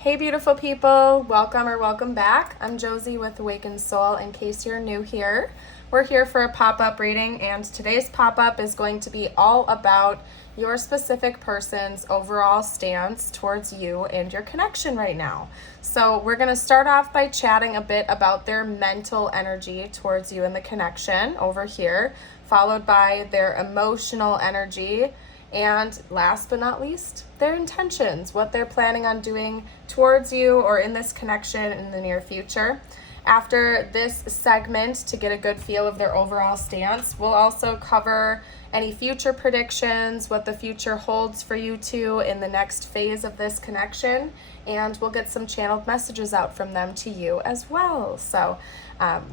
Hey beautiful people, welcome or welcome back. I'm Josie with Awakened Soul. In case you're new here, we're here for a pop-up reading, and today's pop-up is going to be all about your specific person's overall stance towards you and your connection right now. So we're going to start off by chatting a bit about their mental energy towards you and the connection over here, followed by their emotional energy, and last but not least, their intentions, what they're planning on doing towards you or in this connection in the near future. After this segment, to get a good feel of their overall stance, we'll also cover any future predictions, what the future holds for you two in the next phase of this connection, and we'll get some channeled messages out from them to you as well. So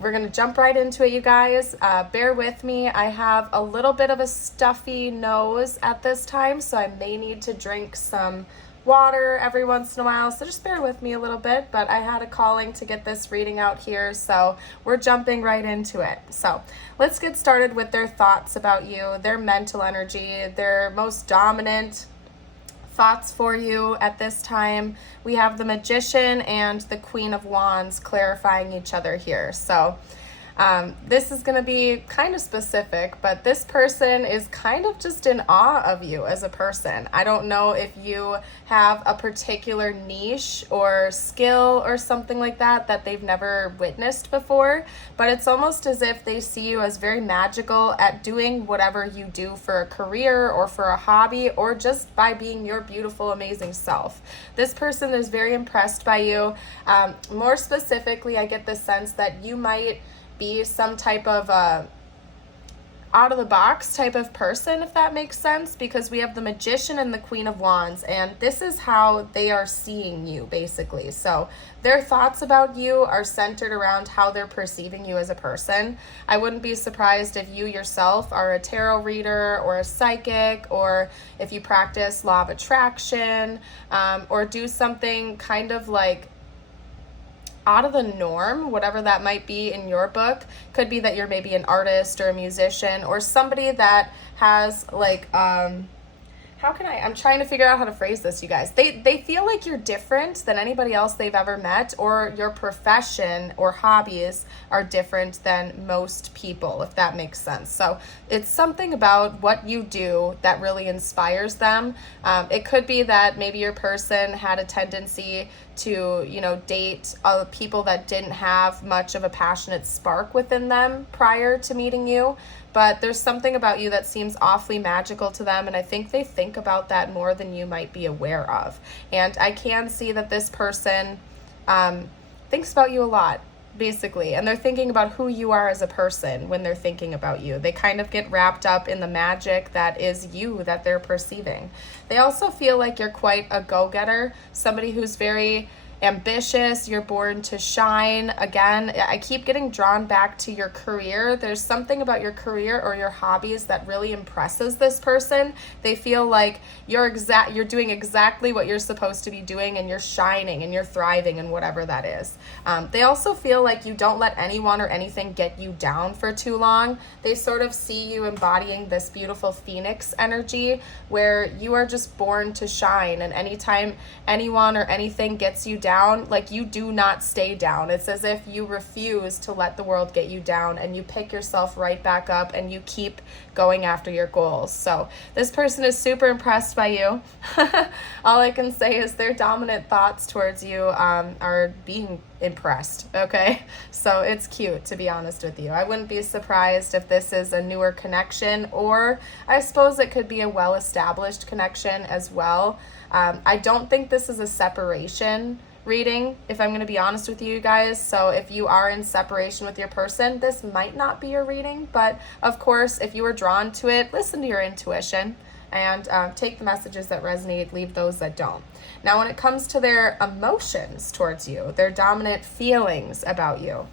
we're going to jump right into it, you guys. Bear with me. I have a little bit of a stuffy nose at this time, so I may need to drink some water every once in a while, so just bear with me a little bit, but I had a calling to get this reading out here, so we're jumping right into it. So let's get started with their thoughts about you, their mental energy, their most dominant thoughts for you at this time. We have the Magician and the Queen of Wands clarifying each other here. So this is going to be kind of specific, but this person is kind of just in awe of you as a person. I don't know if you have a particular niche or skill or something like that that they've never witnessed before, but it's almost as if they see you as very magical at doing whatever you do for a career or for a hobby or just by being your beautiful, amazing self. This person is very impressed by you. More specifically, I get the sense that you might be some type of out of the box type of person, if that makes sense, because we have the Magician and the Queen of Wands, and this is how they are seeing you basically. So their thoughts about you are centered around how they're perceiving you as a person. I wouldn't be surprised if you yourself are a tarot reader or a psychic, or if you practice law of attraction, or do something kind of like out of the norm, whatever that might be in your book. Could be that you're maybe an artist or a musician or somebody that has like, I'm trying to figure out how to phrase this, you guys. They feel like you're different than anybody else they've ever met, or your profession or hobbies are different than most people, if that makes sense. So it's something about what you do that really inspires them. It could be that maybe your person had a tendency to, date people that didn't have much of a passionate spark within them prior to meeting you. But there's something about you that seems awfully magical to them, and I think they think about that more than you might be aware of. And I can see that this person thinks about you a lot, basically, and they're thinking about who you are as a person when they're thinking about you. They kind of get wrapped up in the magic that is you that they're perceiving. They also feel like you're quite a go-getter, somebody who's very ambitious, you're born to shine. Again, I keep getting drawn back to your career. There's something about your career or your hobbies that really impresses this person. They feel like you're doing exactly what you're supposed to be doing, and you're shining and you're thriving in whatever that is. They also feel like you don't let anyone or anything get you down for too long. They sort of see you embodying this beautiful phoenix energy where you are just born to shine, and anytime anyone or anything gets you down, like, you do not stay down. It's as if you refuse to let the world get you down, and you pick yourself right back up and you keep going after your goals. So this person is super impressed by you. All I can say is their dominant thoughts towards you are being impressed. Okay, so it's cute, to be honest with you. I wouldn't be surprised if this is a newer connection, or I suppose it could be a well-established connection as well. I don't think this is a separation reading, if I'm going to be honest with you guys. So if you are in separation with your person, this might not be your reading, but of course, if you were drawn to it, listen to your intuition and take the messages that resonate, leave those that don't. Now, when it comes to their emotions towards you, their dominant feelings about you,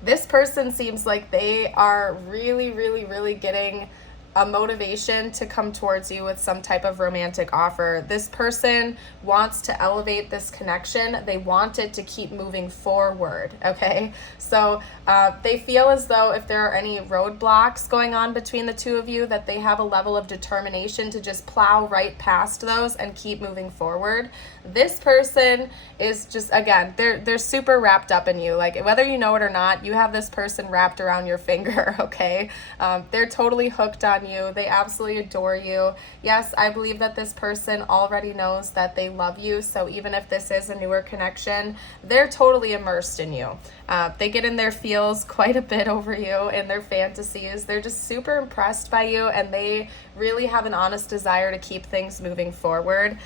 this person seems like they are really, really, really getting a motivation to come towards you with some type of romantic offer. This person wants to elevate this connection. They want it to keep moving forward, okay? So they feel as though if there are any roadblocks going on between the two of you, that they have a level of determination to just plow right past those and keep moving forward. This person is just, again, they're super wrapped up in you. Like, whether you know it or not, you have this person wrapped around your finger, okay? They're totally hooked on you. They absolutely adore you. Yes, I believe that this person already knows that they love you. So even if this is a newer connection, they're totally immersed in you. They get in their feels quite a bit over you, in their fantasies. They're just super impressed by you, and they really have an honest desire to keep things moving forward.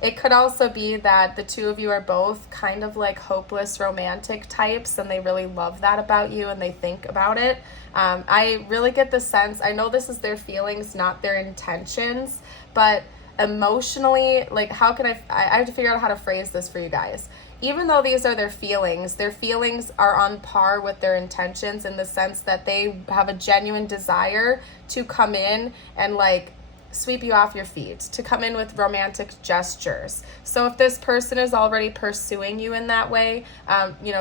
It could also be that the two of you are both kind of like hopeless romantic types, and they really love that about you, and they think about it. I really get the sense, I know this is their feelings, not their intentions, but emotionally, like, how can I have to figure out how to phrase this for you guys. Even though these are their feelings are on par with their intentions, in the sense that they have a genuine desire to come in and like sweep you off your feet, to come in with romantic gestures. So if this person is already pursuing you in that way,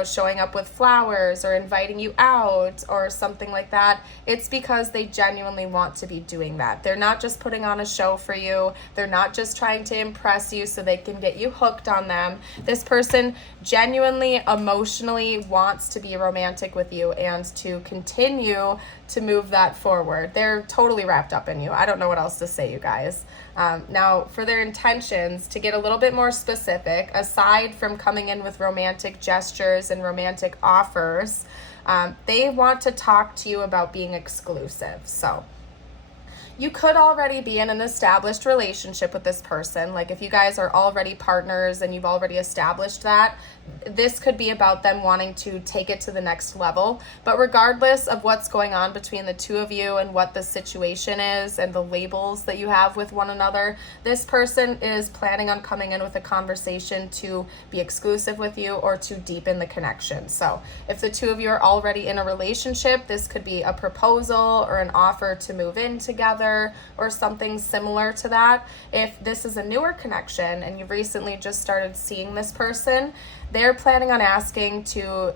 showing up with flowers or inviting you out or something like that, it's because they genuinely want to be doing that. They're not just putting on a show for you. They're not just trying to impress you so they can get you hooked on them. This person genuinely, emotionally wants to be romantic with you and to continue to move that forward. They're totally wrapped up in you. I don't know what else to say, you guys. Now, for their intentions, to get a little bit more specific, aside from coming in with romantic gestures and romantic offers, they want to talk to you about being exclusive. So you could already be in an established relationship with this person. Like, if you guys are already partners and you've already established that, this could be about them wanting to take it to the next level. But regardless of what's going on between the two of you and what the situation is and the labels that you have with one another, this person is planning on coming in with a conversation to be exclusive with you or to deepen the connection. So if the two of you are already in a relationship, this could be a proposal or an offer to move in together or something similar to that. If this is a newer connection and you've recently just started seeing this person, they're planning on asking to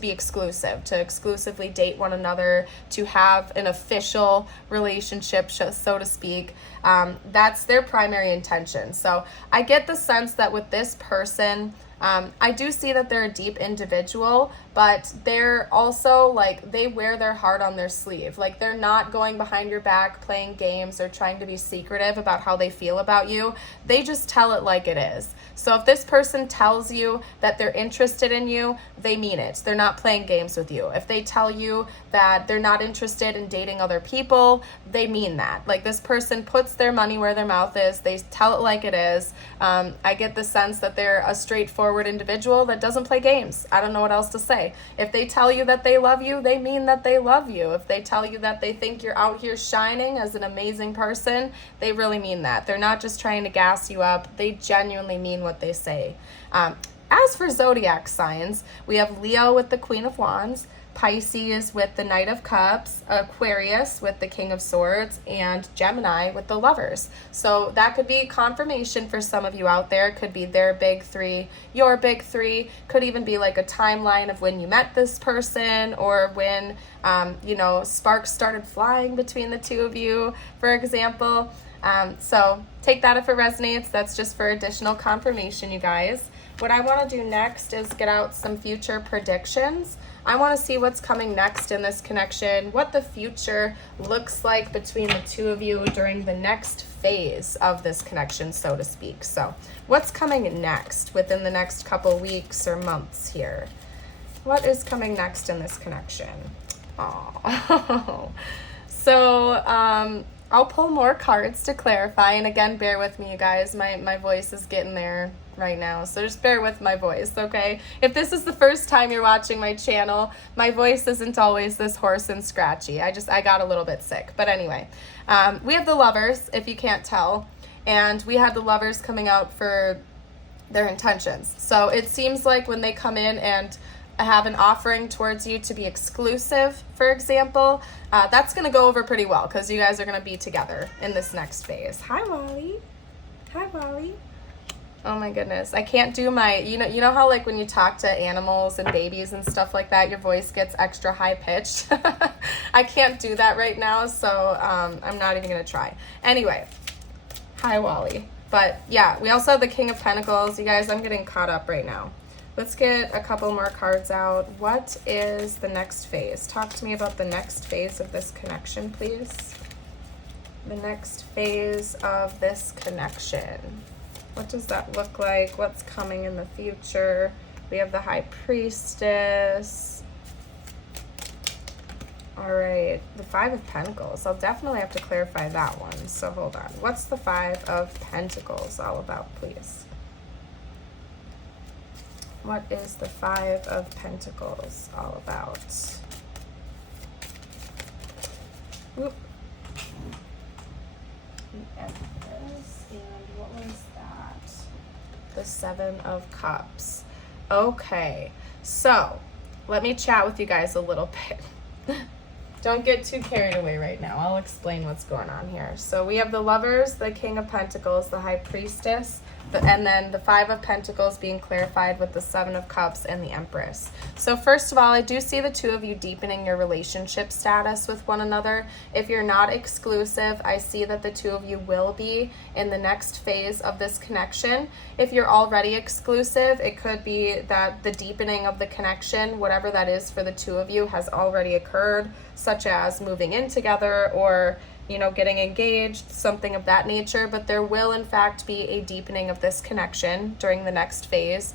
be exclusive, to exclusively date one another, to have an official relationship, so to speak. That's their primary intention. So I get the sense that with this person, I do see that they're a deep individual, but they're also like, they wear their heart on their sleeve. Like, they're not going behind your back playing games or trying to be secretive about how they feel about you. They just tell it like it is. So if this person tells you that they're interested in you, they mean it. They're not playing games with you. If they tell you that they're not interested in dating other people, they mean that. Like, this person puts their money where their mouth is. They tell it like it is. I get the sense that they're a straightforward individual that doesn't play games. I don't know what else to say. If they tell you that they love you, they mean that they love you. If they tell you that they think you're out here shining as an amazing person, they really mean that. They're not just trying to gas you up. They genuinely mean what they say. As for zodiac signs, we have Leo with the Queen of Wands, Pisces with the Knight of Cups, Aquarius with the King of Swords, and Gemini with the Lovers. So that could be confirmation for some of you out there. It could be their big three, your big three. Could even be like a timeline of when you met this person, or when, sparks started flying between the two of you, for example. So take that if it resonates. That's just for additional confirmation, you guys. What I want to do next is get out some future predictions. I want to see what's coming next in this connection, what the future looks like between the two of you during the next phase of this connection, so to speak. So what's coming next within the next couple weeks or months here? What is coming next in this connection? Oh, so I'll pull more cards to clarify. And again, bear with me, you guys. My voice is getting there right now, so just bear with my voice, okay? If this is the first time you're watching my channel, my voice isn't always this hoarse and scratchy. I got a little bit sick. But anyway, we have the Lovers, if you can't tell, and we had the Lovers coming out for their intentions. So it seems like when they come in and I have an offering towards you to be exclusive, for example. That's going to go over pretty well because you guys are going to be together in this next phase. Hi, Wally. Hi, Wally. Oh my goodness. I can't do my, you know how like when you talk to animals and babies and stuff like that, your voice gets extra high pitched. I can't do that right now, so I'm not even going to try. Anyway, hi, Wally. But yeah, we also have the King of Pentacles. You guys, I'm getting caught up right now. Let's get a couple more cards out. What is the next phase? Talk to me about the next phase of this connection, please. The next phase of this connection. What does that look like? What's coming in the future? We have the High Priestess. All right, the Five of Pentacles. I'll definitely have to clarify that one. So hold on. What's the Five of Pentacles all about, please? What is the Five of Pentacles all about? Oop. The Empress, and what was that? The Seven of Cups. Okay, so let me chat with you guys a little bit. Don't get too carried away right now. I'll explain what's going on here. So we have the Lovers, the King of Pentacles, the High Priestess, and then the Five of Pentacles being clarified with the Seven of Cups and the Empress. So first of all, I do see the two of you deepening your relationship status with one another. If you're not exclusive, I see that the two of you will be in the next phase of this connection. If you're already exclusive, it could be that the deepening of the connection, whatever that is for the two of you, has already occurred, such as moving in together or getting engaged, something of that nature. But there will in fact be a deepening of this connection during the next phase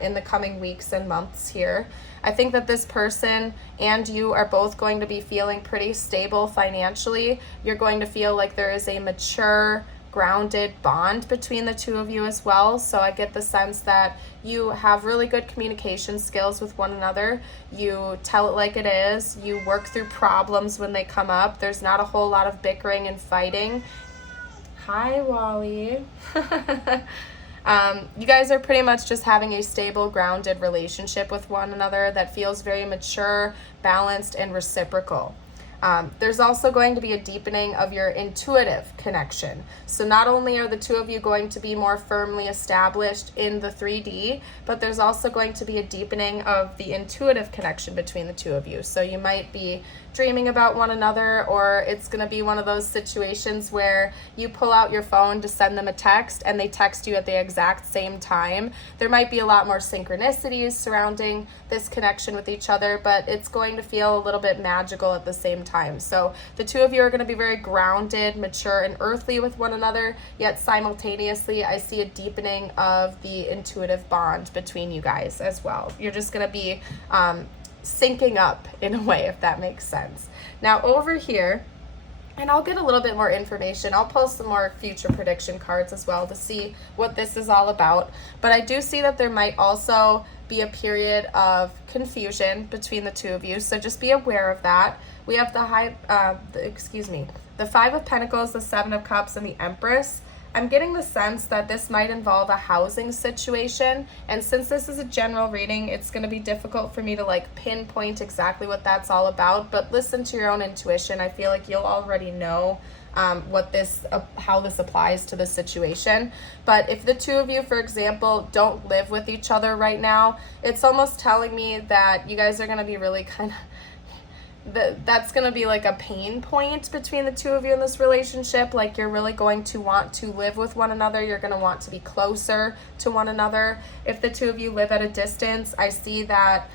in the coming weeks and months here. I think that this person and you are both going to be feeling pretty stable financially. You're going to feel like there is a mature, grounded bond between the two of you as well. So I get the sense that you have really good communication skills with one another. You tell it like it is. You work through problems when they come up. There's not a whole lot of bickering and fighting. Hi, Wally. You guys are pretty much just having a stable, grounded relationship with one another that feels very mature, balanced, and reciprocal. There's also going to be a deepening of your intuitive connection. So not only are the two of you going to be more firmly established in the 3D, but there's also going to be a deepening of the intuitive connection between the two of you. So you might be dreaming about one another, or it's going to be one of those situations where you pull out your phone to send them a text and they text you at the exact same time. There might be a lot more synchronicities surrounding this connection with each other, but it's going to feel a little bit magical at the same time. So the two of you are going to be very grounded, mature, and earthly with one another, yet simultaneously I see a deepening of the intuitive bond between you guys as well. You're just going to be syncing up in a way, if that makes sense. Now over here, and I'll get a little bit more information. I'll post some more future prediction cards as well to see what this is all about. But I do see that there might also be a period of confusion between the two of you, so just be aware of that. We have the Five of Pentacles, the Seven of Cups, and the Empress. I'm getting the sense that this might involve a housing situation, and since this is a general reading, it's going to be difficult for me to pinpoint exactly what that's all about, but listen to your own intuition. I feel like you'll already know how this applies to the situation. But if the two of you, for example, don't live with each other right now, it's almost telling me that you guys are going to be really that's going to be like a pain point between the two of you in this relationship. Like, you're really going to want to live with one another. You're going to want to be closer to one another. If the two of you live at a distance, I see that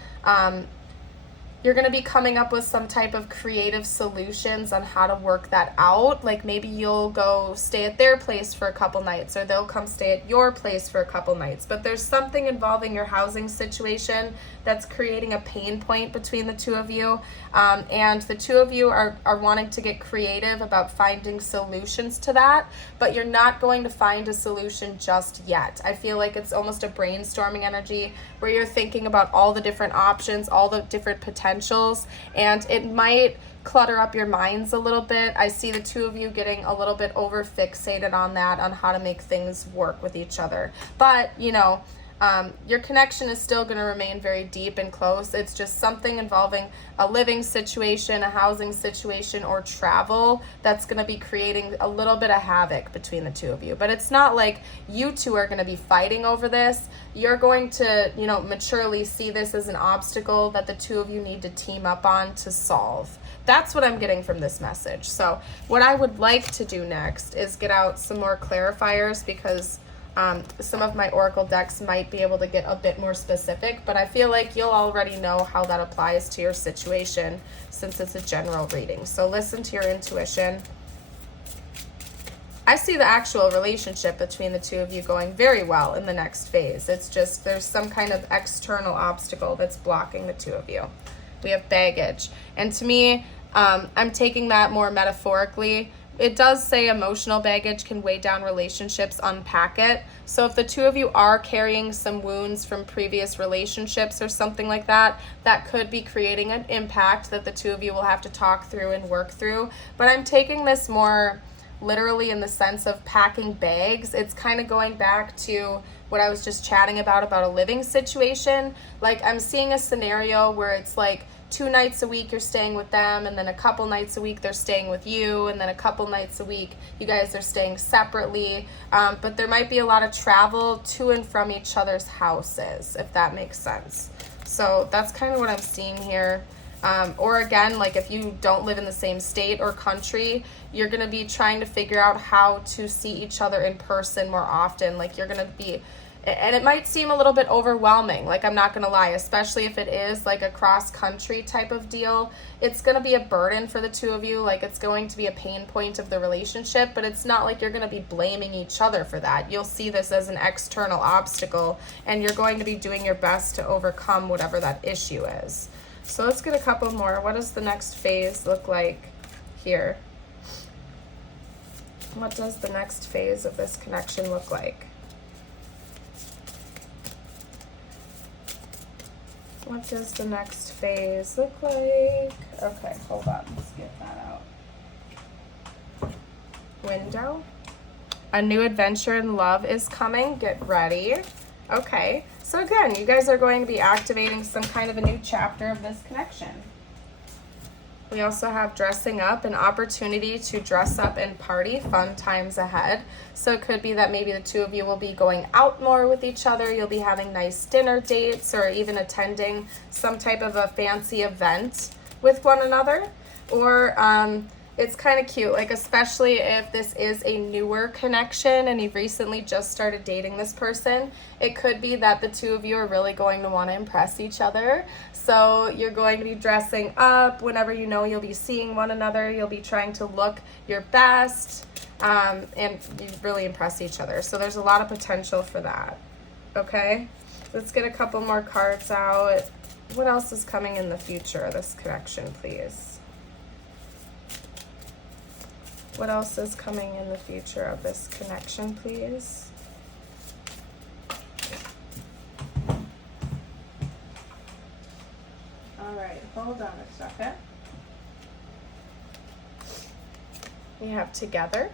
you're going to be coming up with some type of creative solutions on how to work that out. Like, maybe you'll go stay at their place for a couple nights, or they'll come stay at your place for a couple nights. But there's something involving your housing situation that's creating a pain point between the two of you. And the two of you are wanting to get creative about finding solutions to that, but you're not going to find a solution just yet. I feel like it's almost a brainstorming energy where you're thinking about all the different options, all the different potentials, and it might clutter up your minds a little bit. I see the two of you getting a little bit over fixated on that, on how to make things work with each other. But, your connection is still going to remain very deep and close. It's just something involving a living situation, a housing situation, or travel that's going to be creating a little bit of havoc between the two of you. But it's not like you two are going to be fighting over this. You're going to, you know, maturely see this as an obstacle that the two of you need to team up on to solve. That's what I'm getting from this message. So what I would like to do next is get out some more clarifiers, because some of my oracle decks might be able to get a bit more specific, but I feel like you'll already know how that applies to your situation since it's a general reading. So listen to your intuition. I see the actual relationship between the two of you going very well in the next phase. It's just there's some kind of external obstacle that's blocking the two of you. We have baggage. And to me, I'm taking that more metaphorically. It does say emotional baggage can weigh down relationships, unpack it. So if the two of you are carrying some wounds from previous relationships or something like that, that could be creating an impact that the two of you will have to talk through and work through. But I'm taking this more literally in the sense of packing bags. It's kind of going back to what I was just chatting about a living situation. Like I'm seeing a scenario where it's like 2 nights a week you're staying with them, and then a couple nights a week they're staying with you, and then a couple nights a week you guys are staying separately. But there might be a lot of travel to and from each other's houses, if that makes sense. So that's kind of what I'm seeing here. Or again, like if you don't live in the same state or country, you're going to be trying to figure out how to see each other in person more often. Like you're going to be, and it might seem a little bit overwhelming, like I'm not going to lie, especially if it is like a cross-country type of deal. It's going to be a burden for the two of you, like it's going to be a pain point of the relationship, but it's not like you're going to be blaming each other for that. You'll see this as an external obstacle, and you're going to be doing your best to overcome whatever that issue is. So let's get a couple more. What does the next phase look like here? What does the next phase of this connection look like? What does the next phase look like? Okay, hold on. Let's get that out. Window. A new adventure in love is coming. Get ready. Okay. So again, you guys are going to be activating some kind of a new chapter of this connection. We also have dressing up, an opportunity to dress up and party, fun times ahead. So it could be that maybe the two of you will be going out more with each other. You'll be having nice dinner dates, or even attending some type of a fancy event with one another. Or it's kind of cute, like especially if this is a newer connection and you've recently just started dating this person, it could be that the two of you are really going to want to impress each other. So you're going to be dressing up whenever you know you'll be seeing one another. You'll be trying to look your best, and you really impress each other. So there's a lot of potential for that. Okay, let's get a couple more cards out. What else is coming in the future of this connection, please? What else is coming in the future of this connection, please? All right, hold on a second. We have together.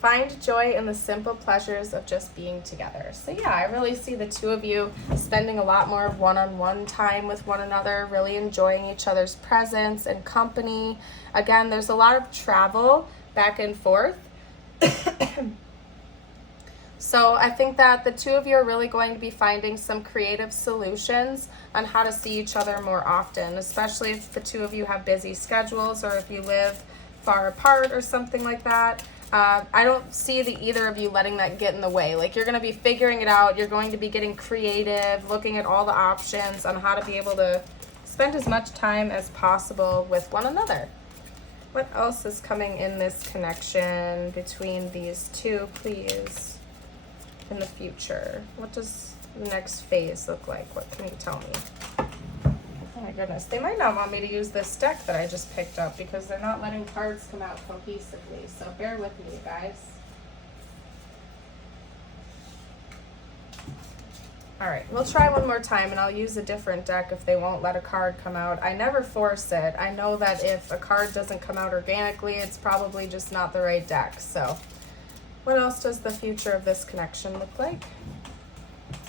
Find joy in the simple pleasures of just being together. So yeah, I really see the two of you spending a lot more one-on-one time with one another, really enjoying each other's presence and company. Again, there's a lot of travel back and forth. So I think that the two of you are really going to be finding some creative solutions on how to see each other more often, especially if the two of you have busy schedules or if you live far apart or something like that. I don't see either of you letting that get in the way. Like you're going to be figuring it out. You're going to be getting creative, looking at all the options on how to be able to spend as much time as possible with one another. What else is coming in this connection between these two, please, in the future? What does the next phase look like? What can you tell me? Oh my goodness. They might not want me to use this deck that I just picked up because they're not letting cards come out cohesively. So bear with me, you guys. All right, we'll try one more time, and I'll use a different deck if they won't let a card come out. I never force it. I know that if a card doesn't come out organically, it's probably just not the right deck. So what else does the future of this connection look like?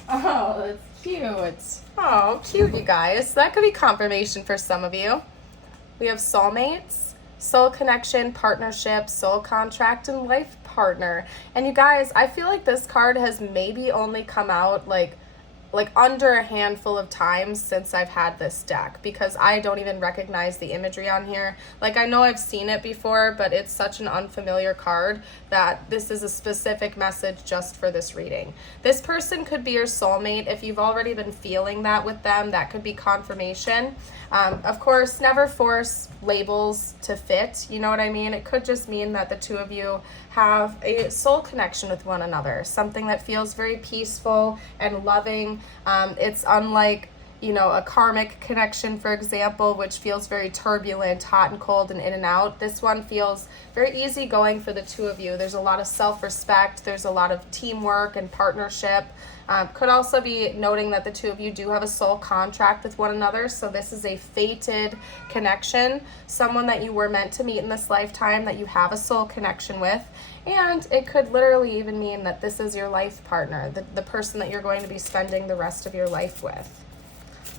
Oh, that's cute. Oh, cute, you guys. That could be confirmation for some of you. We have soulmates, soul connection, partnership, soul contract, and life partner. And you guys, I feel like this card has maybe only come out like under a handful of times since I've had this deck, because I don't even recognize the imagery on here. Like, I know I've seen it before, but it's such an unfamiliar card that this is a specific message just for this reading. This person could be your soulmate. If you've already been feeling that with them, that could be confirmation. Of course, never force labels to fit, you know what I mean? It could just mean that the two of you have a soul connection with one another, something that feels very peaceful and loving. It's unlike, you know, a karmic connection, for example, which feels very turbulent, hot and cold and in and out. This one feels very easygoing for the two of you. There's a lot of self-respect. There's a lot of teamwork and partnership. Could also be noting that the two of you do have a soul contract with one another. So this is a fated connection, someone that you were meant to meet in this lifetime, that you have a soul connection with. And it could literally even mean that this is your life partner, the person that you're going to be spending the rest of your life with.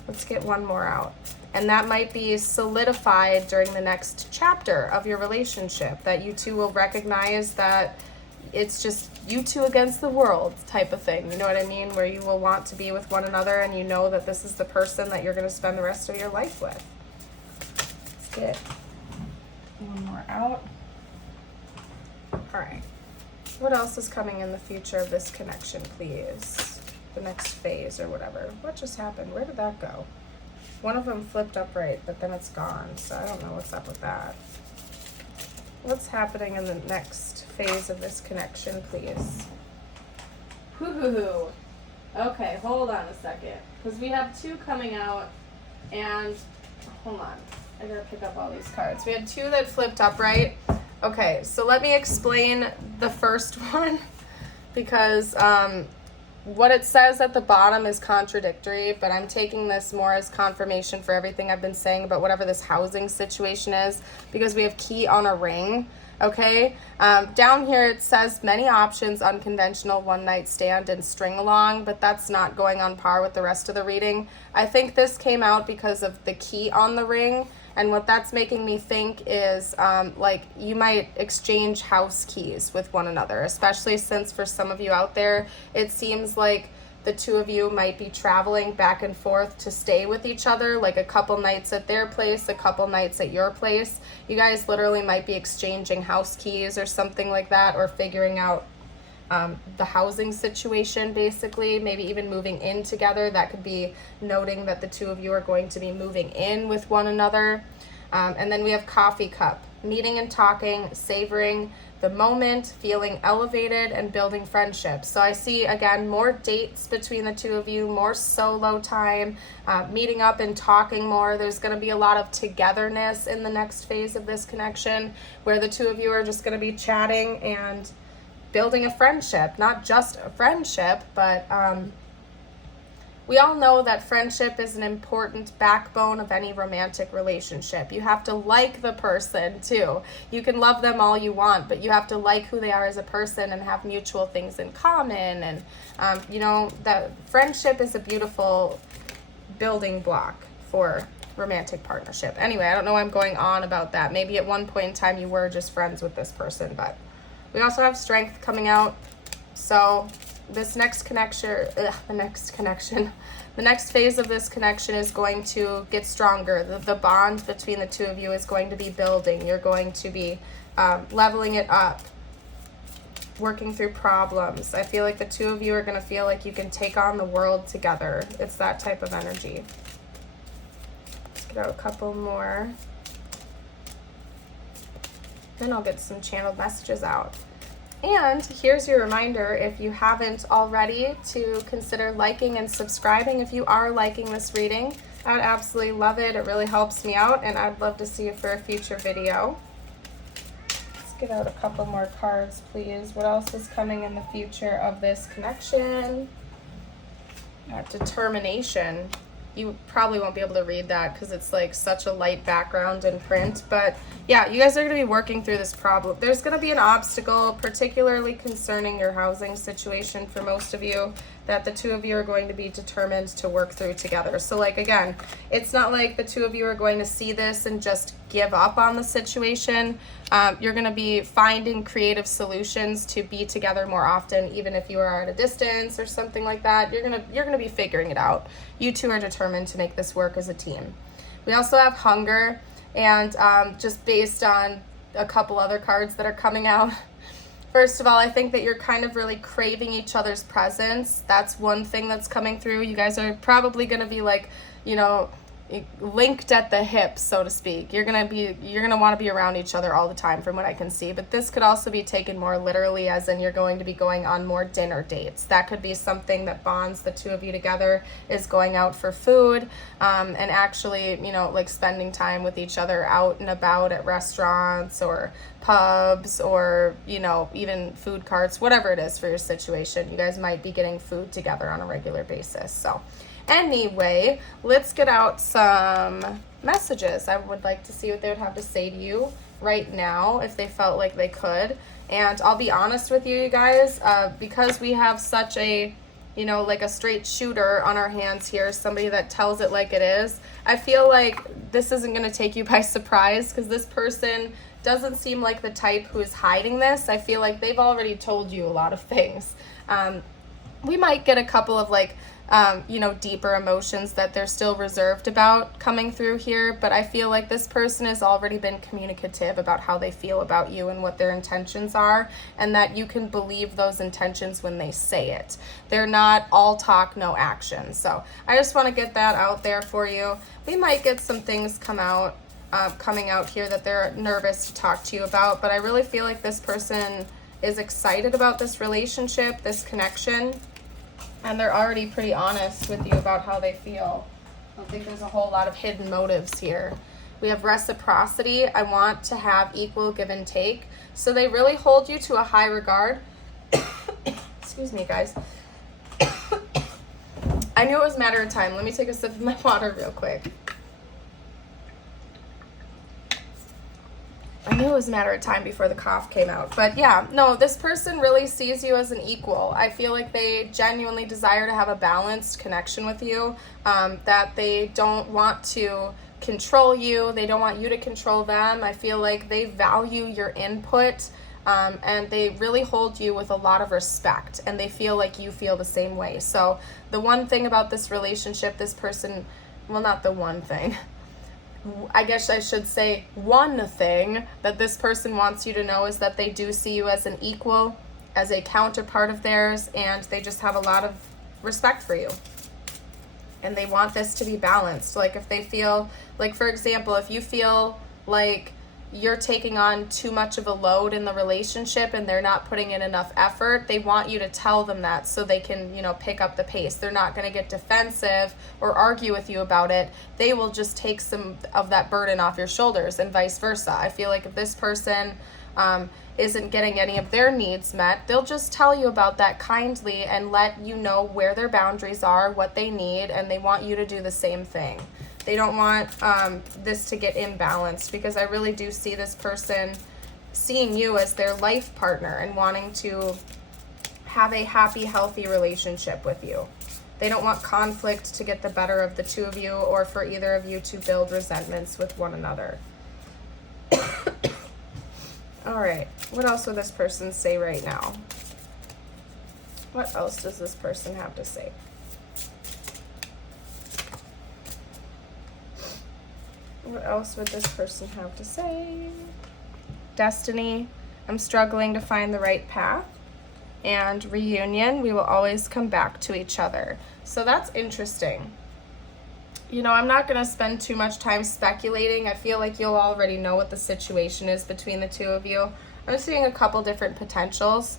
Let's get one more out. And that might be solidified during the next chapter of your relationship, that you two will recognize that it's just you two against the world type of thing. You know what I mean? Where you will want to be with one another and you know that this is the person that you're going to spend the rest of your life with. Let's get one more out. All right. What else is coming in the future of this connection, please? The next phase or whatever. What just happened? Where did that go? One of them flipped upright, but then it's gone. So I don't know what's up with that. What's happening in the next phase of this connection, please? Whoo-hoo-hoo. Okay, hold on a second. Because we have two coming out, and hold on. I gotta pick up all these cards. We had two that flipped upright. Okay, so let me explain the first one, because what it says at the bottom is contradictory, but I'm taking this more as confirmation for everything I've been saying about whatever this housing situation is, because we have key on a ring, okay? Down here it says many options, unconventional, one night stand, and string along, but that's not going on par with the rest of the reading. I think this came out because of the key on the ring. And what that's making me think is like you might exchange house keys with one another, especially since for some of you out there, it seems like the two of you might be traveling back and forth to stay with each other, like a couple nights at their place, a couple nights at your place. You guys literally might be exchanging house keys or something like that, or figuring out the housing situation, basically, maybe even moving in together. That could be noting that the two of you are going to be moving in with one another. And then we have coffee cup, meeting and talking, savoring the moment, feeling elevated, and building friendships. So I see, again, more dates between the two of you, more solo time, meeting up and talking more. There's going to be a lot of togetherness in the next phase of this connection, where the two of you are just going to be chatting and building a friendship. Not just a friendship, but we all know that friendship is an important backbone of any romantic relationship. You have to like the person too. You can love them all you want, but you have to like who they are as a person and have mutual things in common. And you know, that friendship is a beautiful building block for romantic partnership. Anyway, I don't know why I'm going on about that. Maybe at one point in time you were just friends with this person, but we also have strength coming out. So this next connection, the next phase of this connection is going to get stronger. The bond between the two of you is going to be building. You're going to be leveling it up, working through problems. I feel like the two of you are going to feel like you can take on the world together. It's that type of energy. Let's get out a couple more. Then I'll get some channeled messages out. And here's your reminder, if you haven't already, to consider liking and subscribing. If you are liking this reading, I would absolutely love it. It really helps me out, and I'd love to see you for a future video. Let's get out a couple more cards, please. What else is coming in the future of this connection? Determination. You probably won't be able to read that because it's like such a light background in print, but yeah, you guys are going to be working through this problem. There's going to be an obstacle, particularly concerning your housing situation for most of you. that the two of you are going to be determined to work through together. So like, again, it's not like the two of you are going to see this and just give up on the situation. You're going to be finding creative solutions to be together more often, even if you are at a distance or something like that. You're going to be figuring it out. You two are determined to make this work as a team. We also have hunger, and just based on a couple other cards that are coming out. First of all, I think that you're kind of really craving each other's presence. That's one thing that's coming through. You guys are probably going to be like, you know, linked at the hip, so to speak. You're gonna want to be around each other all the time, from what I can see. But this could also be taken more literally, as in you're going to be going on more dinner dates. That could be something that bonds the two of you together, is going out for food, and actually, you know, like spending time with each other out and about at restaurants or pubs, or, you know, even food carts, whatever it is for your situation. You guys might be getting food together on a regular basis. So anyway, let's get out some messages. I would like to see what they would have to say to you right now, if they felt like they could. And I'll be honest with you guys, because we have such a, you know, like a straight shooter on our hands here, somebody that tells it like it is, I feel like this isn't going to take you by surprise, because this person doesn't seem like the type who is hiding this. I feel like they've already told you a lot of things. We might get a couple of like, you know, deeper emotions that they're still reserved about coming through here, but I feel like this person has already been communicative about how they feel about you and what their intentions are, and that you can believe those intentions when they say it. They're not all talk, no action. So I just want to get that out there for you. We might get some things coming out here that they're nervous to talk to you about, but I really feel like this person is excited about this relationship, this connection, and they're already pretty honest with you about how they feel. I don't think there's a whole lot of hidden motives here. We have reciprocity. I want to have equal give and take. So they really hold you to a high regard. Excuse me, guys. I knew it was a matter of time. Let me take a sip of my water real quick. I knew it was a matter of time before the cough came out. But yeah, no, this person really sees you as an equal. I feel like they genuinely desire to have a balanced connection with you, that they don't want to control you. They don't want you to control them. I feel like they value your input, and they really hold you with a lot of respect, and they feel like you feel the same way. So the one thing about this relationship, this person, well, not the one thing, I guess I should say one thing that this person wants you to know is that they do see you as an equal, as a counterpart of theirs, and they just have a lot of respect for you. And they want this to be balanced. Like if they feel, like for example, if you feel like you're taking on too much of a load in the relationship and they're not putting in enough effort, they want you to tell them that so they can, you know, pick up the pace. They're not going to get defensive or argue with you about it. They will just take some of that burden off your shoulders, and vice versa. I feel like if this person isn't getting any of their needs met, they'll just tell you about that kindly and let you know where their boundaries are, what they need, and they want you to do the same thing. They don't want this to get imbalanced, because I really do see this person seeing you as their life partner and wanting to have a happy, healthy relationship with you. They don't want conflict to get the better of the two of you, or for either of you to build resentments with one another. All right, what else would this person say right now? What else does this person have to say? What else would this person have to say? Destiny. I'm struggling to find the right path. And reunion. We will always come back to each other. So that's interesting. You know, I'm not going to spend too much time speculating. I feel like you'll already know what the situation is between the two of you. I'm seeing a couple different potentials.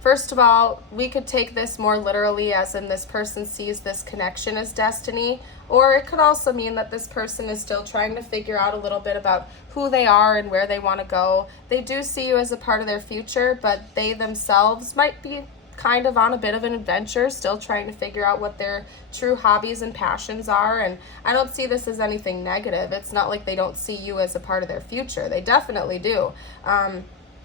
First of all, we could take this more literally, as in this person sees this connection as destiny, or it could also mean that this person is still trying to figure out a little bit about who they are and where they want to go. They do see you as a part of their future, but they themselves might be kind of on a bit of an adventure, still trying to figure out what their true hobbies and passions are. And I don't see this as anything negative. It's not like they don't see you as a part of their future. They definitely do.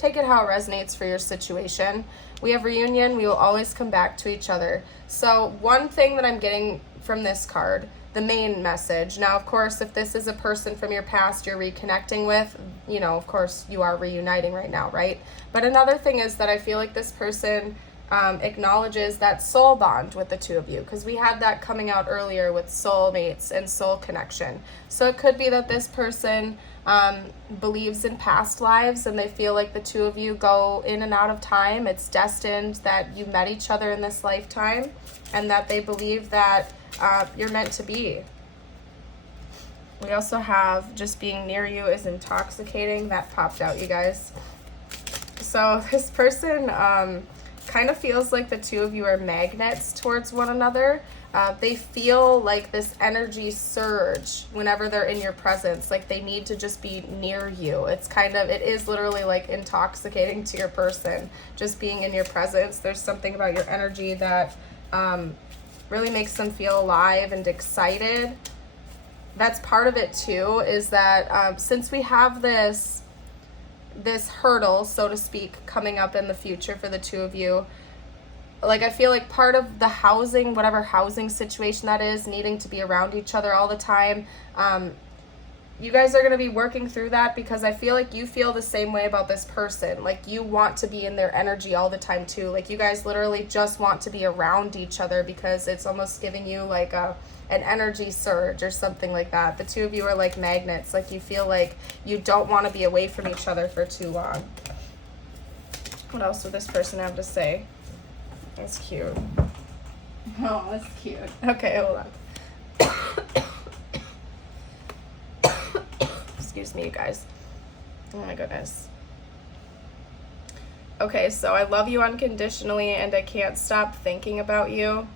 take it how it resonates for your situation. We have reunion. We will always come back to each other. So one thing that I'm getting from this card, the main message. Now, of course, if this is a person from your past you're reconnecting with, you know, of course, you are reuniting right now, right? But another thing is that I feel like this person acknowledges that soul bond with the two of you, because we had that coming out earlier with soulmates and soul connection. So it could be that this person believes in past lives, and they feel like the two of you go in and out of time. It's destined that you met each other in this lifetime, and that they believe that you're meant to be. We also have just being near you is intoxicating. That popped out, you guys. So this person kind of feels like the two of you are magnets towards one another. They feel like this energy surge whenever they're in your presence, like they need to just be near you. It is literally like intoxicating to your person, just being in your presence. There's something about your energy that really makes them feel alive and excited. That's part of it too, is that since we have this hurdle, so to speak, coming up in the future for the two of you, like I feel like part of the housing, whatever housing situation that is, needing to be around each other all the time, you guys are going to be working through that, because I feel like you feel the same way about this person. Like you want to be in their energy all the time too. Like you guys literally just want to be around each other, because it's almost giving you like an energy surge or something like that. The two of you are like magnets. Like you feel like you don't want to be away from each other for too long. What else would this person have to say? That's cute. Oh, that's cute. Okay, hold on. Excuse me, you guys. Oh my goodness. Okay, so I love you unconditionally, and I can't stop thinking about you.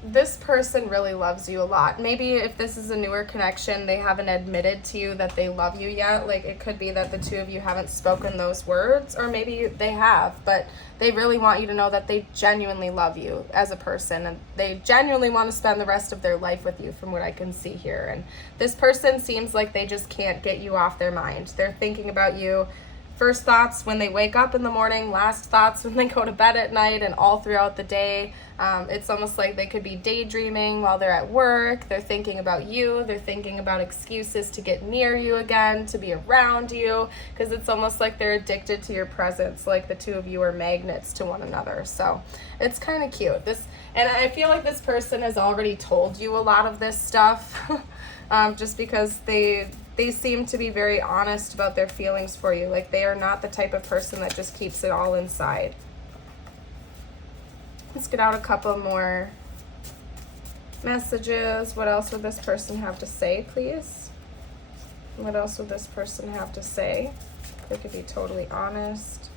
This person really loves you a lot. Maybe if this is a newer connection, they haven't admitted to you that they love you yet. Like it could be that the two of you haven't spoken those words, or maybe they have, but they really want you to know that they genuinely love you as a person, and they genuinely want to spend the rest of their life with you, from what I can see here. And this person seems like they just can't get you off their mind. They're thinking about you. First thoughts when they wake up in the morning, last thoughts when they go to bed at night, and all throughout the day. It's almost like they could be daydreaming while they're at work. They're thinking about you. They're thinking about excuses to get near you again, to be around you, because it's almost like they're addicted to your presence, like the two of you are magnets to one another. So it's kind of cute. And I feel like this person has already told you a lot of this stuff, just because they seem to be very honest about their feelings for you. Like they are not the type of person that just keeps it all inside. Let's get out a couple more messages. What else would this person have to say, please? What else would this person have to say? They could be totally honest.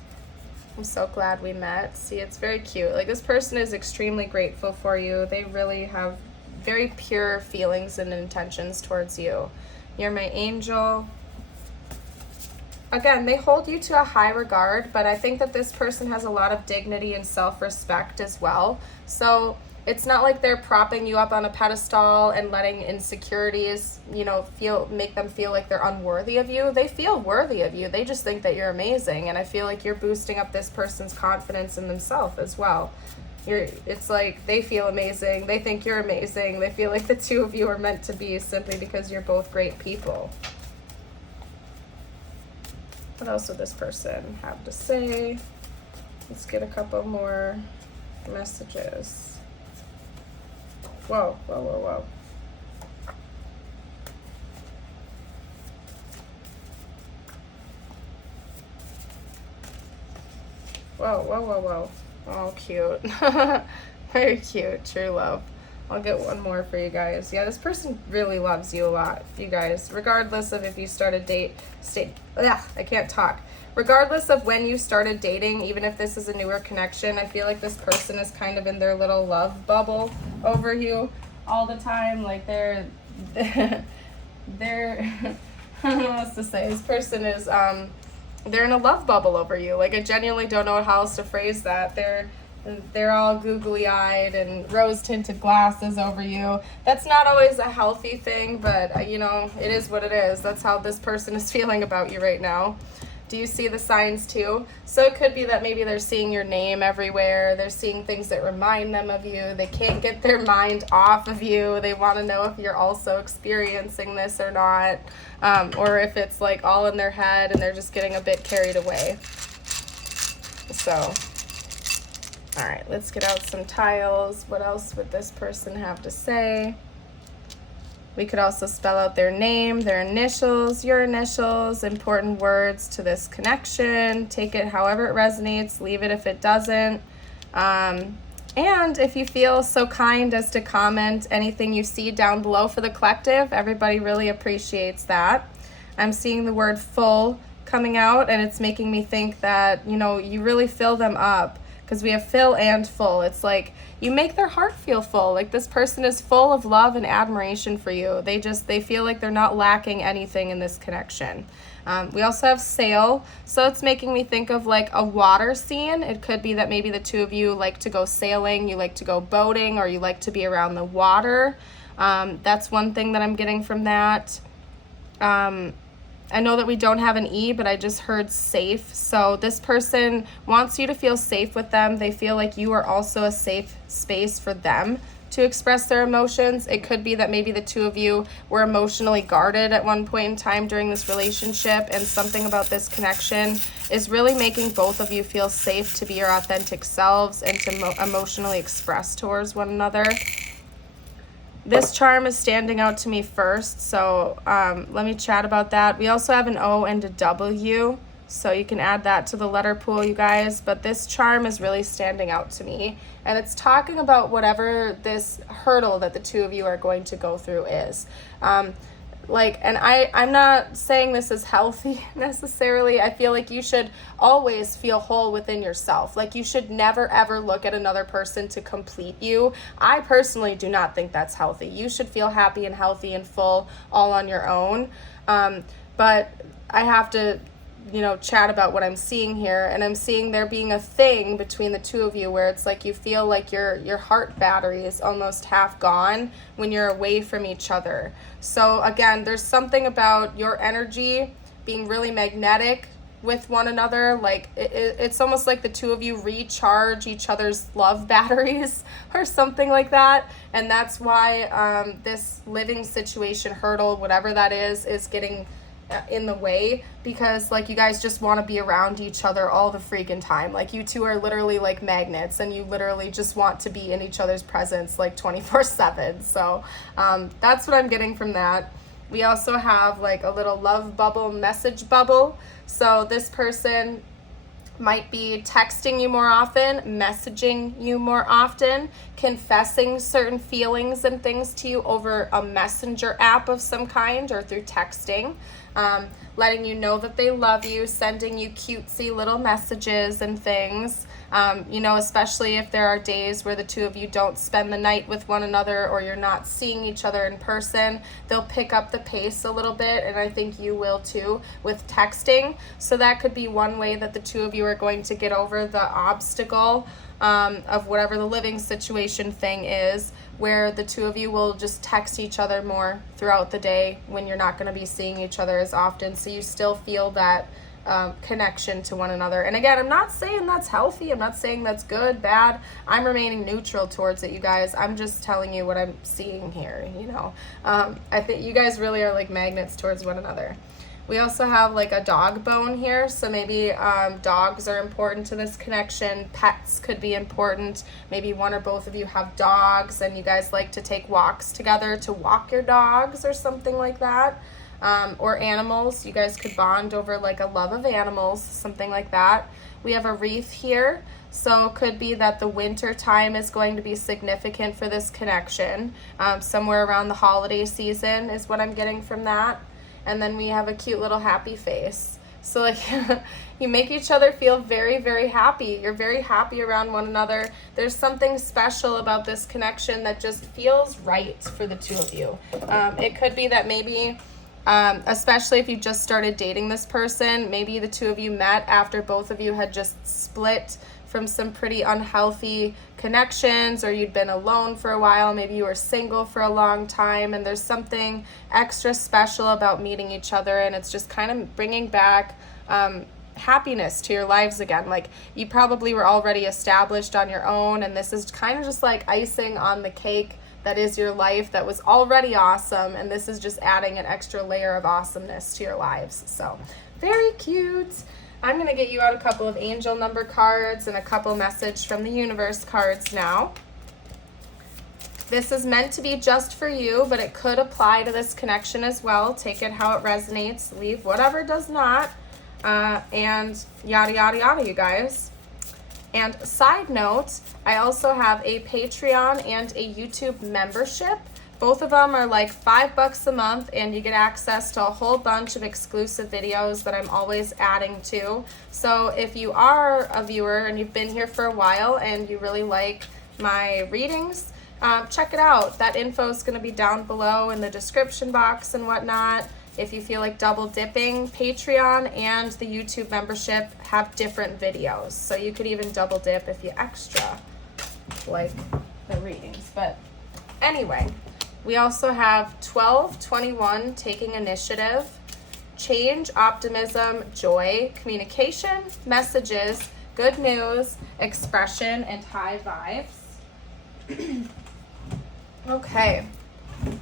I'm so glad we met. See, it's very cute. Like this person is extremely grateful for you. They really have very pure feelings and intentions towards you. You're my angel. Again, they hold you to a high regard, but I think that this person has a lot of dignity and self-respect as well. So it's not like they're propping you up on a pedestal and letting insecurities, make them feel like they're unworthy of you. They feel worthy of you. They just think that you're amazing. And I feel like you're boosting up this person's confidence in themselves as well. It's like they feel amazing. They think you're amazing. They feel like the two of you are meant to be, simply because you're both great people. What else would this person have to say? Let's get a couple more messages. Whoa, whoa, whoa, whoa. Whoa, whoa, whoa, whoa. Oh, cute. Very cute. True love. I'll get one more for you guys. Yeah, this person really loves you a lot, you guys. Regardless of if you started I can't talk. Regardless of when you started dating, even if this is a newer connection, I feel like this person is kind of in their little love bubble over you all the time. Like they're I don't know what else to say. This person is they're in a love bubble over you. Like I genuinely don't know how else to phrase that. They're all googly-eyed and rose-tinted glasses over you. That's not always a healthy thing, but it is what it is. That's how this person is feeling about you right now. Do you see the signs too? So it could be that maybe they're seeing your name everywhere. They're seeing things that remind them of you. They can't get their mind off of you. They want to know if you're also experiencing this or not, or if it's like all in their head and they're just getting a bit carried away. So, all right, let's get out some tiles. What else would this person have to say? We could also spell out their name, their initials, your initials, important words to this connection. Take it however it resonates, leave it if it doesn't. And if you feel so kind as to comment anything you see down below for the collective, everybody really appreciates that. I'm seeing the word full coming out, and it's making me think that, you know, you really fill them up. Because we have fill and full. It's like you make their heart feel full. Like this person is full of love and admiration for you. They feel like they're not lacking anything in this connection. We also have sail. So it's making me think of like a water scene. It could be that maybe the two of you like to go sailing, you like to go boating, or you like to be around the water. That's one thing that I'm getting from that. I know that we don't have an E, but I just heard safe. So this person wants you to feel safe with them. They feel like you are also a safe space for them to express their emotions. It could be that maybe the two of you were emotionally guarded at one point in time during this relationship, and something about this connection is really making both of you feel safe to be your authentic selves and to emotionally express towards one another. This charm is standing out to me first, so let me chat about that. We also have an O and a W, so you can add that to the letter pool, you guys. But this charm is really standing out to me, and it's talking about whatever this hurdle that the two of you are going to go through is. And I'm not saying this is healthy necessarily. I feel like you should always feel whole within yourself. Like you should never ever look at another person to complete you. I personally do not think that's healthy. You should feel happy and healthy and full all on your own. But I have to, chat about what I'm seeing here, and I'm seeing there being a thing between the two of you where it's like you feel like your heart battery is almost half gone when you're away from each other. So again, there's something about your energy being really magnetic with one another. Like it's almost like the two of you recharge each other's love batteries or something like that, and that's why this living situation hurdle, whatever that is getting in the way, because like you guys just want to be around each other all the freaking time. Like you two are literally like magnets, and you literally just want to be in each other's presence like 24/7. So that's what I'm getting from that. We also have like a little love bubble, message bubble. So this person might be texting you more often, messaging you more often, confessing certain feelings and things to you over a messenger app of some kind or through texting, letting you know that they love you, sending you cutesy little messages and things. Especially if there are days where the two of you don't spend the night with one another or you're not seeing each other in person, they'll pick up the pace a little bit, and I think you will too with texting. So that could be one way that the two of you are going to get over the obstacle of whatever the living situation thing is, where the two of you will just text each other more throughout the day when you're not going to be seeing each other as often, so you still feel that connection to one another. And again, I'm not saying that's healthy. I'm not saying that's good, bad. I'm remaining neutral towards it, you guys. I'm just telling you what I'm seeing here, I think you guys really are like magnets towards one another. We also have like a dog bone here, so maybe dogs are important to this connection. Pets could be important. Maybe one or both of you have dogs and you guys like to take walks together to walk your dogs or something like that. Or animals. You guys could bond over like a love of animals, something like that. We have a wreath here, so it could be that the winter time is going to be significant for this connection. Somewhere around the holiday season is what I'm getting from that. And then we have a cute little happy face. So like you make each other feel very, very happy. You're very happy around one another. There's something special about this connection that just feels right for the two of you. It could be that maybe especially if you just started dating this person, maybe the two of you met after both of you had just split from some pretty unhealthy connections, or you'd been alone for a while, maybe you were single for a long time, and there's something extra special about meeting each other, and it's just kind of bringing back happiness to your lives again. Like, you probably were already established on your own, and this is kind of just like icing on the cake that is your life that was already awesome, and this is just adding an extra layer of awesomeness to your lives. So very cute. I'm going to get you out a couple of angel number cards and a couple message from the universe cards now. This is meant to be just for you, but it could apply to this connection as well. Take it how it resonates, leave whatever does not, and yada, yada, yada, you guys. And side note, I also have a Patreon and a YouTube membership. Both of them are like $5 a month, and you get access to a whole bunch of exclusive videos that I'm always adding to. So if you are a viewer and you've been here for a while and you really like my readings, check it out. That info is going to be down below in the description box and whatnot. If you feel like double dipping, Patreon and the YouTube membership have different videos. So you could even double dip if you extra like the readings. But anyway, we also have 1221, taking initiative, change, optimism, joy, communication, messages, good news, expression, and high vibes. Okay.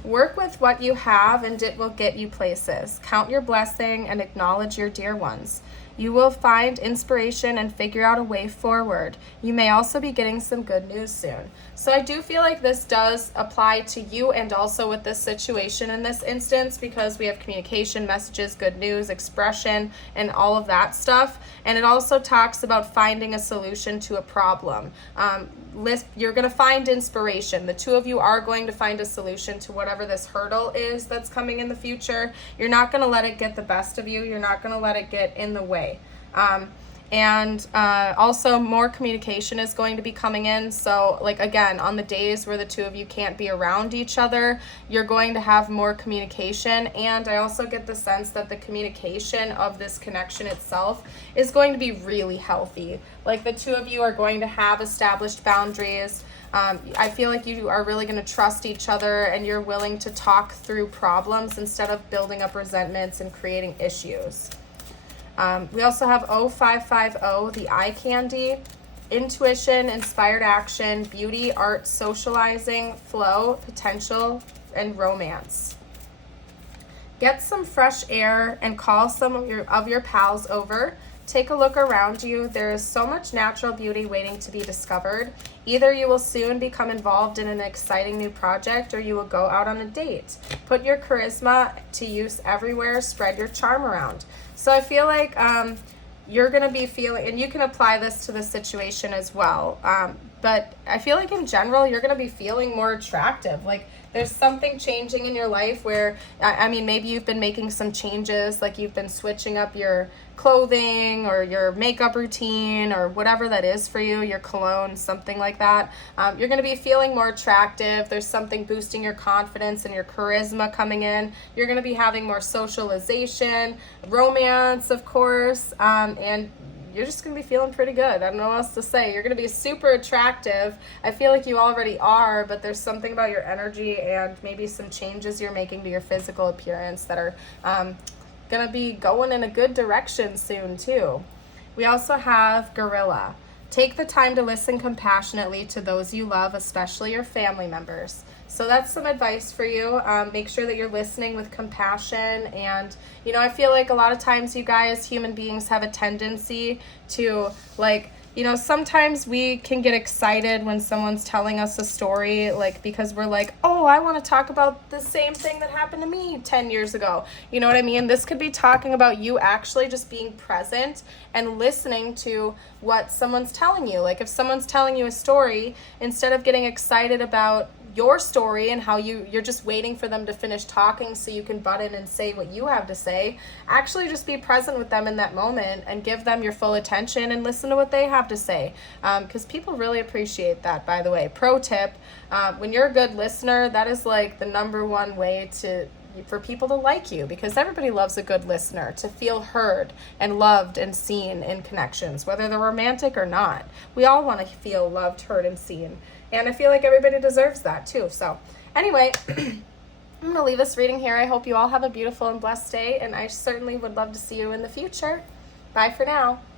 Work with what you have and it will get you places. Count your blessing and acknowledge your dear ones. You will find inspiration and figure out a way forward. You may also be getting some good news soon. So I do feel like this does apply to you and also with this situation in this instance, because we have communication, messages, good news, expression, and all of that stuff. And it also talks about finding a solution to a problem. You're going to find inspiration. The two of you are going to find a solution to whatever this hurdle is that's coming in the future. You're not going to let it get the best of you. You're not going to let it get in the way. Also more communication is going to be coming in. So like, again, on the days where the two of you can't be around each other, you're going to have more communication. And I also get the sense that the communication of this connection itself is going to be really healthy. Like, the two of you are going to have established boundaries. I feel like you are really going to trust each other, and you're willing to talk through problems instead of building up resentments and creating issues. We also have 0550, the eye candy, intuition, inspired action, beauty, art, socializing, flow, potential, and romance. Get some fresh air and call some of your pals over. Take a look around you. There is so much natural beauty waiting to be discovered. Either you will soon become involved in an exciting new project, or you will go out on a date. Put your charisma to use everywhere. Spread your charm around. So I feel like you're going to be feeling, and you can apply this to the situation as well, but I feel like in general, you're going to be feeling more attractive. Like, there's something changing in your life where, I mean, maybe you've been making some changes, like you've been switching up your clothing or your makeup routine or whatever that is for you, your cologne, something like that. You're going to be feeling more attractive. There's something boosting your confidence and your charisma coming in. You're going to be having more socialization, romance, of course, and you're just going to be feeling pretty good. I don't know what else to say. You're going to be super attractive. I feel like you already are, but there's something about your energy and maybe some changes you're making to your physical appearance that are going to be going in a good direction soon too. We also have gorilla. Take the time to listen compassionately to those you love, especially your family members. So that's some advice for you. Make sure that you're listening with compassion. And, you know, I feel like a lot of times you guys, human beings, have a tendency to, like, you know, sometimes we can get excited when someone's telling us a story, like, because we're like, oh, I want to talk about the same thing that happened to me 10 years ago. You know what I mean? This could be talking about you actually just being present and listening to what someone's telling you. Like, if someone's telling you a story, instead of getting excited about your story and how you're just waiting for them to finish talking so you can butt in and say what you have to say, actually just be present with them in that moment and give them your full attention and listen to what they have to say, because people really appreciate that. By the way, pro tip, when you're a good listener, that is like the number one way for people to like you, because everybody loves a good listener, to feel heard and loved and seen in connections, whether they're romantic or not. We all want to feel loved, heard, and seen. And I feel like everybody deserves that too. So anyway, I'm going to leave this reading here. I hope you all have a beautiful and blessed day, and I certainly would love to see you in the future. Bye for now.